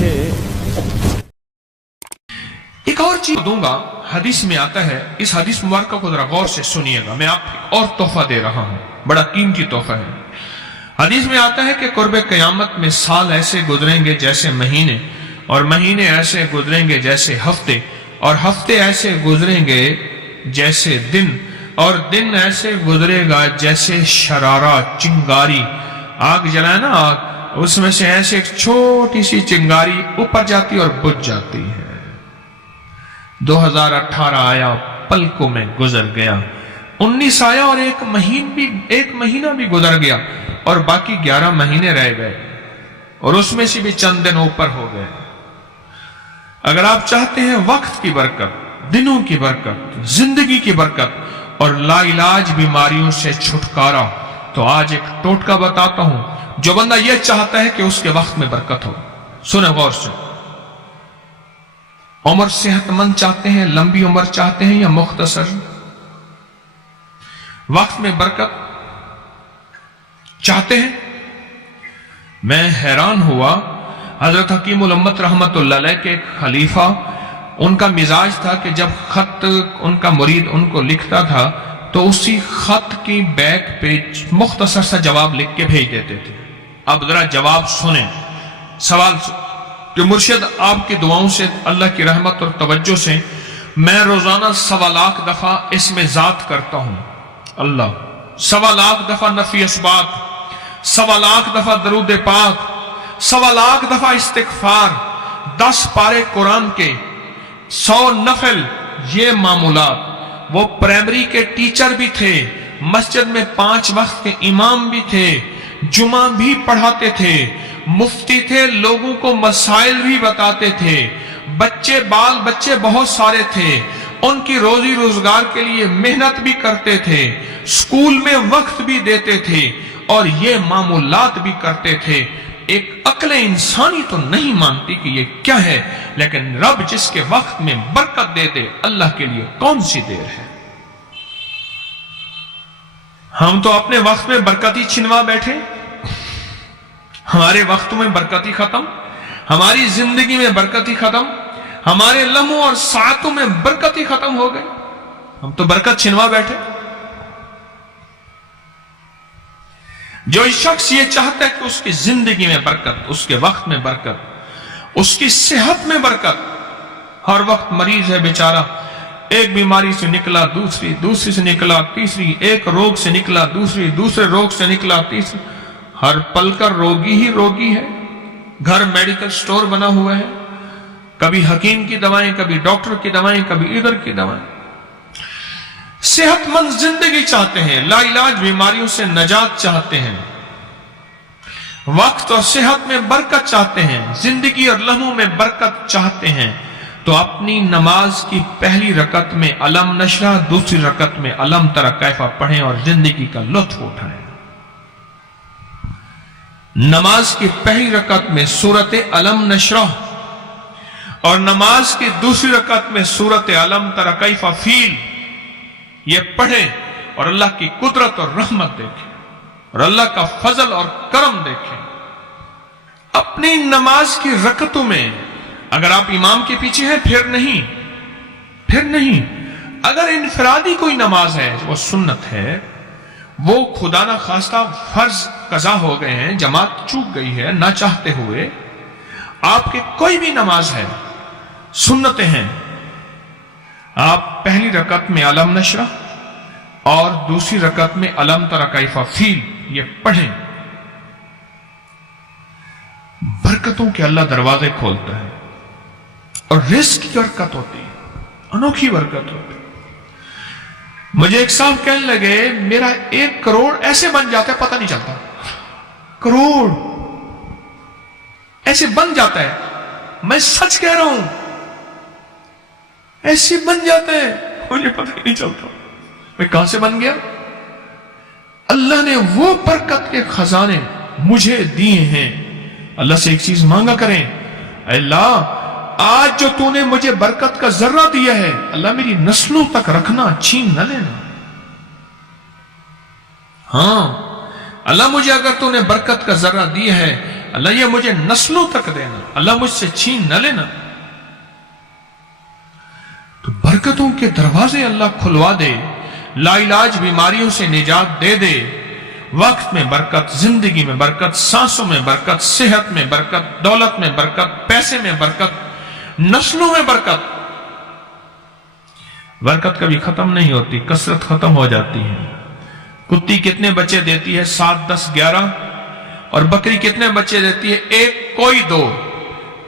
مجھے ایک اور چیز دوں گا، حدیث میں آتا ہے، اس حدیث مبارکہ کو ذرا غور سے سنیے گا، میں آپ کو اور تحفہ دے رہا ہوں، بڑا قیمتی تحفہ ہے۔ حدیث میں آتا ہے کہ قرب قیامت میں سال ایسے گزریں گے جیسے مہینے، اور مہینے ایسے گزریں گے جیسے ہفتے، اور ہفتے ایسے گزریں گے جیسے دن، اور دن ایسے گزرے گا جیسے شرارہ، چنگاری، آگ جلائے نا آگ، اس میں سے ایسے ایک چھوٹی سی چنگاری اوپر جاتی اور بجھ جاتی ہے۔ 2018 آیا، پلکوں میں گزر گیا، 19 آیا اور ایک مہینہ بھی گزر گیا، اور باقی 11 مہینے رہ گئے، اور اس میں سے بھی چند دن اوپر ہو گئے۔ اگر آپ چاہتے ہیں وقت کی برکت، دنوں کی برکت، زندگی کی برکت اور لا علاج بیماریوں سے چھٹکارا، تو آج ایک ٹوٹکا بتاتا ہوں۔ جو بندہ یہ چاہتا ہے کہ اس کے وقت میں برکت ہو، سنیں غور سے، عمر صحت مند چاہتے ہیں، لمبی عمر چاہتے ہیں یا مختصر؟ وقت میں برکت چاہتے ہیں؟ میں حیران ہوا، حضرت حکیم الامت رحمت اللہ علیہ کے ایک خلیفہ، ان کا مزاج تھا کہ جب خط ان کا مرید ان کو لکھتا تھا تو اسی خط کی بیک پہ مختصر سا جواب لکھ کے بھیج دیتے تھے۔ اب ذرا جواب سنیں، سوال کہ مرشد آپ کی دعاؤں سے، اللہ کی رحمت اور توجہ سے میں روزانہ 1.25 لاکھ دفعہ اس میں ذات کرتا ہوں اللہ، 1.25 لاکھ دفعہ نفی اثبات، 1.25 لاکھ دفعہ درود پاک، 1.25 لاکھ دفعہ استغفار، 10 پارے قرآن کے، 100 نفل، یہ معمولات۔ وہ پرائمری کے ٹیچر بھی تھے، مسجد میں 5 وقت کے امام بھی تھے، جمعہ بھی پڑھاتے تھے، مفتی تھے، لوگوں کو مسائل بھی بتاتے تھے، بال بچے بہت سارے تھے، ان کی روزی روزگار کے لیے محنت بھی کرتے تھے، اسکول میں وقت بھی دیتے تھے، اور یہ معمولات بھی کرتے تھے۔ ایک عقل انسانی تو نہیں مانتی کہ یہ کیا ہے، لیکن رب جس کے وقت میں برکت دے دے، اللہ کے لیے کون سی دیر ہے؟ ہم تو اپنے وقت میں برکتی چھنوا بیٹھے، ہمارے وقتوں میں برکتی ختم، ہماری زندگی میں برکتی ختم، ہمارے لمحوں اور ساعتوں میں برکتی ختم ہو گئے، ہم تو برکت چھنوا بیٹھے۔ جو شخص یہ چاہتا ہے کہ اس کی زندگی میں برکت، اس کے وقت میں برکت، اس کی صحت میں برکت، ہر وقت مریض ہے بیچارہ، ایک بیماری سے نکلا دوسری سے نکلا تیسری، ایک روگ سے نکلا دوسرے روگ سے نکلا تیسری، ہر پل کا روگی ہی روگی ہے، گھر میڈیکل سٹور بنا ہوا ہے، کبھی حکیم کی دوائیں، کبھی ڈاکٹر کی دوائیں، کبھی ادھر کی دوائیں۔ صحت مند زندگی چاہتے ہیں، لا علاج بیماریوں سے نجات چاہتے ہیں، وقت اور صحت میں برکت چاہتے ہیں، زندگی اور لمحوں میں برکت چاہتے ہیں، تو اپنی نماز کی پہلی رکعت میں علم نشرح، دوسری رکعت میں علم تری کیف پڑھیں اور زندگی کا لطف اٹھائیں۔ نماز کی پہلی رکعت میں سورت علم نشرح اور نماز کی دوسری رکعت میں سورت علم تری کیف فیل، یہ پڑھیں اور اللہ کی قدرت اور رحمت دیکھیں اور اللہ کا فضل اور کرم دیکھیں۔ اپنی نماز کی رکعتوں میں اگر آپ امام کے پیچھے ہیں پھر نہیں، اگر انفرادی کوئی نماز ہے، وہ سنت ہے، وہ خدا نہ خواستہ فرض قضا ہو گئے ہیں، جماعت چوک گئی ہے نہ چاہتے ہوئے، آپ کی کوئی بھی نماز ہے، سنتیں ہیں، آپ پہلی رکعت میں علم نشرح اور دوسری رکعت میں علم تری کیف فیل یہ پڑھیں، برکتوں کے اللہ دروازے کھولتا ہے اور رزق کی برکت ہوتی ہے، انوکھی برکت ہوتی ہے۔ مجھے ایک صاحب کہنے لگے میرا 1 کروڑ ایسے بن جاتا ہے پتہ نہیں چلتا، کروڑ ایسے بن جاتا ہے، میں سچ کہہ رہا ہوں، ایسے بن جاتا ہے مجھے پتہ ہی نہیں چلتا میں کہاں سے بن گیا۔ اللہ نے وہ برکت کے خزانے مجھے دیے ہیں۔ اللہ سے ایک چیز مانگا کریں، اللہ آج جو تو نے مجھے برکت کا ذرہ دیا ہے، اللہ میری نسلوں تک رکھنا، چھین نہ لینا۔ ہاں اللہ مجھے اگر تو نے برکت کا ذرہ دیا ہے، اللہ یہ مجھے نسلوں تک دینا، اللہ مجھ سے چھین نہ لینا۔ تو برکتوں کے دروازے اللہ کھلوا دے، لا علاج بیماریوں سے نجات دے دے، وقت میں برکت، زندگی میں برکت، سانسوں میں برکت، صحت میں برکت، دولت میں برکت، پیسے میں برکت، نسلوں میں برکت۔ برکت کبھی ختم نہیں ہوتی، کثرت ختم ہو جاتی ہے۔ کتی کتنے بچے دیتی ہے؟ 7، 10، 11۔ اور بکری کتنے بچے دیتی ہے؟ 1، کوئی 2۔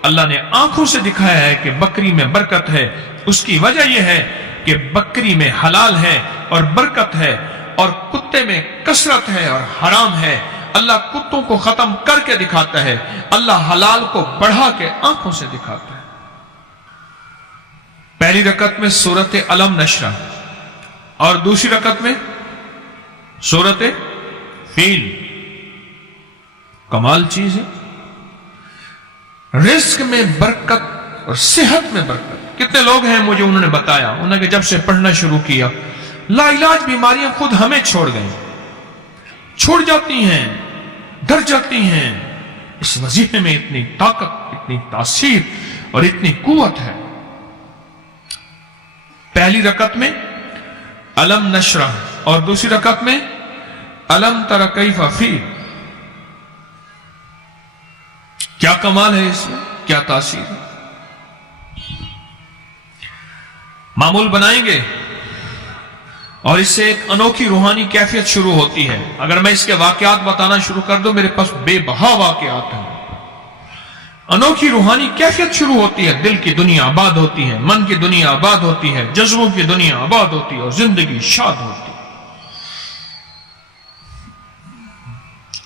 اللہ نے آنکھوں سے دکھایا ہے کہ بکری میں برکت ہے۔ اس کی وجہ یہ ہے کہ بکری میں حلال ہے اور برکت ہے، اور کتے میں کثرت ہے اور حرام ہے۔ اللہ کتوں کو ختم کر کے دکھاتا ہے، اللہ حلال کو بڑھا کے آنکھوں سے دکھاتا ہے۔ پہلی رکعت میں سورت علم نشرہ اور دوسری رکعت میں سورت فیل۔ کمال چیز ہے، رزق میں برکت اور صحت میں برکت۔ کتنے لوگ ہیں مجھے انہوں نے بتایا، انہوں نے کہ جب سے پڑھنا شروع کیا لا علاج بیماریاں خود ہمیں چھوڑ گئیں، چھوڑ جاتی ہیں، ڈر جاتی ہیں۔ اس وظیفے میں اتنی طاقت، اتنی تاثیر اور اتنی قوت ہے۔ پہلی رکعت میں علم نشرہ اور دوسری رکعت میں علم تر کیف فیل۔ کیا کمال ہے اس میں، کیا تاثیر ہے۔ معمول بنائیں گے اور اس سے ایک انوکھی روحانی کیفیت شروع ہوتی ہے۔ اگر میں اس کے واقعات بتانا شروع کر دوں، میرے پاس بے بہا واقعات ہیں۔ انوکھی روحانی کیفیت شروع ہوتی ہے، دل کی دنیا آباد ہوتی ہے، من کی دنیا آباد ہوتی ہے، جذبوں کی دنیا آباد ہوتی ہے اور زندگی شاد ہوتی ہے۔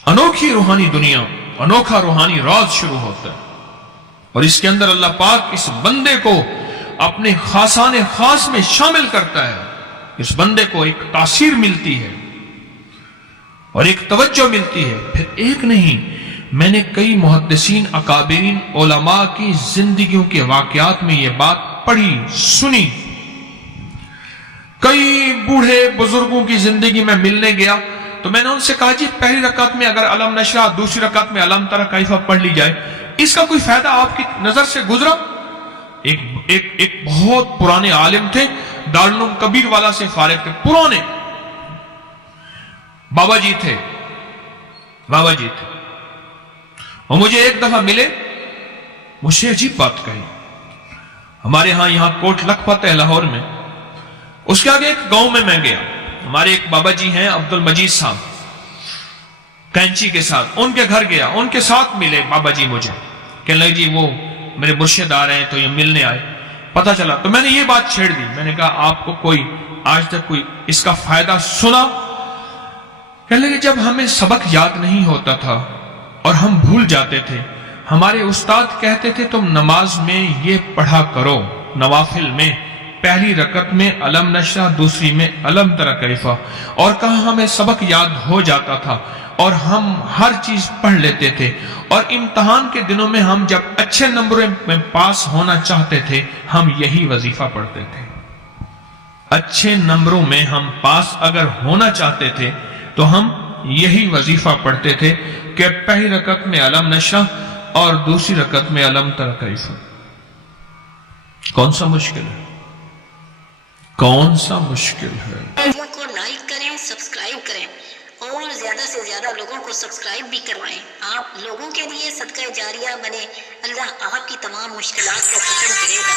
انوکھی روحانی دنیا، انوکھا روحانی راز شروع ہوتا ہے، اور اس کے اندر اللہ پاک اس بندے کو اپنے خاصان خاص میں شامل کرتا ہے۔ اس بندے کو ایک تاثیر ملتی ہے اور ایک توجہ ملتی ہے۔ پھر ایک نہیں، میں نے کئی محدثین، اکابرین، علماء کی زندگیوں کے واقعات میں یہ بات پڑھی، سنی۔ کئی بوڑھے بزرگوں کی زندگی میں ملنے گیا تو میں نے ان سے کہا جی پہلی رکعت میں اگر علم نشرہ، دوسری رکعت میں علم تر کیف پڑھ لی جائے، اس کا کوئی فائدہ آپ کی نظر سے گزرا؟ ایک بہت پرانے عالم تھے، دارالعلوم کبیر والا سے فارغ تھے، پرانے بابا جی تھے، اور مجھے ایک دفعہ ملے، مجھے عجیب بات کہی۔ ہمارے ہاں یہاں کوٹ لکھپت ہے لاہور میں، اس کے آگے ایک گاؤں میں گیا، ہمارے ایک بابا جی ہیں عبد المجید صاحب، کینچی کے ساتھ، ان کے گھر گیا، ان کے ساتھ ملے بابا جی مجھے، کہنے لگے جی وہ میرے مرشد آ رہے ہیں تو یہ ملنے آئے۔ پتہ چلا تو میں نے یہ بات چھیڑ دی، میں نے کہا آپ کو کوئی آج تک کوئی اس کا فائدہ سنا؟ کہنے لگے جب ہمیں سبق یاد نہیں ہوتا تھا اور ہم بھول جاتے تھے، ہمارے استاد کہتے تھے تم نماز میں یہ پڑھا کرو، نوافل میں پہلی رکعت میں علم نشرہ، دوسری میں علم تر کیف، اور کہا ہمیں سبق یاد ہو جاتا تھا اور ہم ہر چیز پڑھ لیتے تھے، اور امتحان کے دنوں میں ہم جب اچھے نمبروں میں پاس ہونا چاہتے تھے ہم یہی وظیفہ پڑھتے تھے۔ اچھے نمبروں میں ہم پاس اگر ہونا چاہتے تھے تو ہم یہی وظیفہ پڑھتے تھے کہ پہلی رکعت میں علم نشرہ اور دوسری رکعت میں علم تر کیف۔ کون سا مشکل ہے؟ کون سا مشکل ہے؟ ویڈیو کو لائک کریں، سبسکرائب کریں اور زیادہ سے زیادہ لوگوں کو سبسکرائب بھی کروائیں۔ آپ لوگوں کے لیے صدقہ جاریہ بنے، اللہ آپ کی تمام مشکلات کو ختم کرے گا۔